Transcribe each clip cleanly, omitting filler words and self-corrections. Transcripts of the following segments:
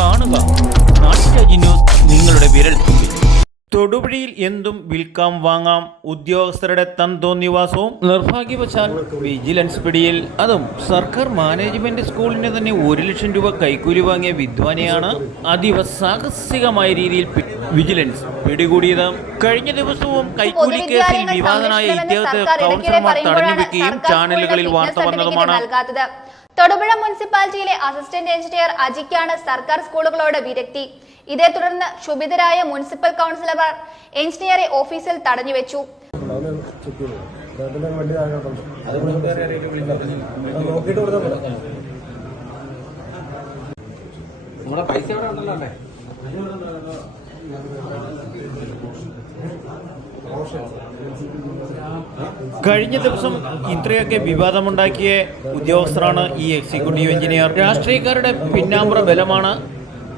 കാണുക നാട്ടുരാജ്യ ന്യൂസ് നിങ്ങളുടെ വിരൽത്തുമ്പിൽ. തൊടുപുഴയിൽ എന്തും വിൽക്കാം വാങ്ങാം, ഉദ്യോഗസ്ഥരുടെ തന്തോന്നിവാസവും നിർഭാഗ്യവശാൽ വിജിലൻസ് പിടിയിൽ. അതും സർക്കാർ മാനേജ്മെന്റ് സ്കൂളിന് തന്നെ 1 ലക്ഷം രൂപ കൈക്കൂലി വാങ്ങിയ വിദ്വാനെയാണ് അതീവ സാഹസികമായ രീതിയിൽ വിജിലൻസ് പിടികൂടിയത്. കഴിഞ്ഞ ദിവസവും കൈക്കൂലി കേസിൽ വിവാദനായ ഇദ്ദേഹത്തെ കൗൺസിലർമാർ തടഞ്ഞുവെക്കുകയും ചാനലുകളിൽ വാർത്ത വന്നതുമാണ്. തൊടുപുഴ മുനിസിപ്പാലിറ്റിയിലെ അസിസ്റ്റന്റ് എഞ്ചിനീയർ അജിക്കാണ് സർക്കാർ സ്കൂളുകളോട് വിരക്തി. ഇതേ തുടർന്ന് ക്ഷുഭിതരായ മുനിസിപ്പൽ കൗൺസിലർമാർ എഞ്ചിനീയറെ ഓഫീസിൽ തടഞ്ഞുവെച്ചു. കഴിഞ്ഞ ദിവസം ഇത്രയൊക്കെ വിവാദമുണ്ടാക്കിയ ഉദ്യോഗസ്ഥരാണ് ഈ എക്സിക്യൂട്ടീവ് എഞ്ചിനീയർ. രാഷ്ട്രീയക്കാരുടെ പിന്നാമ്പുറ ബലമാണ്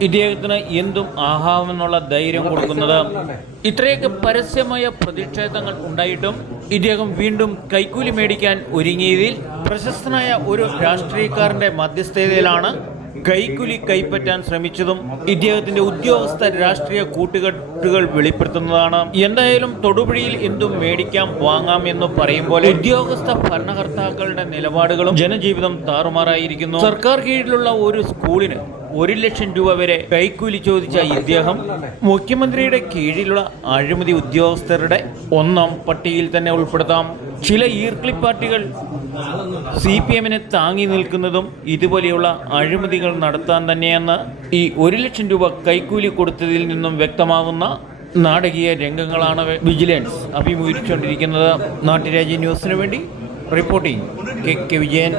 ഇദ്ദേഹത്തിന് എന്തും ആഹാമെന്നുള്ള ധൈര്യം കൊടുക്കുന്നത്. ഇത്രയൊക്കെ പരസ്യമായ പ്രതിഷേധങ്ങൾ ഉണ്ടായിട്ടും ഇദ്ദേഹം വീണ്ടും കൈക്കൂലി മേടിക്കാൻ ഒരുങ്ങിയതിൽ പ്രശസ്തനായ ഒരു രാഷ്ട്രീയക്കാരന്റെ മധ്യസ്ഥതയിലാണ് കൈക്കൂലി കൈപ്പറ്റാൻ ശ്രമിച്ചതും ഇദ്ദേഹത്തിന്റെ ഉദ്യോഗസ്ഥ രാഷ്ട്രീയ കൂട്ടുകെട്ടുകൾ വെളിപ്പെടുത്തുന്നതാണ്. എന്തായാലും തൊടുപുഴയിൽ എന്തും മേടിക്കാം വാങ്ങാം എന്ന് പറയുമ്പോൾ ഉദ്യോഗസ്ഥ ഭരണകർത്താക്കളുടെ നിലപാടുകളും ജനജീവിതം താറുമാറായിരിക്കുന്നു. സർക്കാർ കീഴിലുള്ള ഒരു സ്കൂളിന് 1 ലക്ഷം രൂപ വരെ കൈക്കൂലി ചോദിച്ച ഇദ്ദേഹം മുഖ്യമന്ത്രിയുടെ കീഴിലുള്ള അഴിമതി ഉദ്യോഗസ്ഥരുടെ 1ാം പട്ടികയിൽ തന്നെ ഉൾപ്പെടുത്താം. ചില ഈർക്കിളി പാർട്ടികൾ CPM-നെ താങ്ങി നിൽക്കുന്നതും ഇതുപോലെയുള്ള അഴിമതികൾ നടത്താൻ തന്നെയെന്ന് ഈ 1 ലക്ഷം രൂപ കൈക്കൂലി കൊടുത്തതിൽ നിന്നും വ്യക്തമാകുന്ന നാടകീയ രംഗങ്ങളാണ് വിജിലൻസ് അഭിമുഖീകരിച്ചുകൊണ്ടിരിക്കുന്നത്. നാട്ടുരാജ്യ ന്യൂസിനു വേണ്ടി റിപ്പോർട്ടിംഗ് KK വിജയൻ.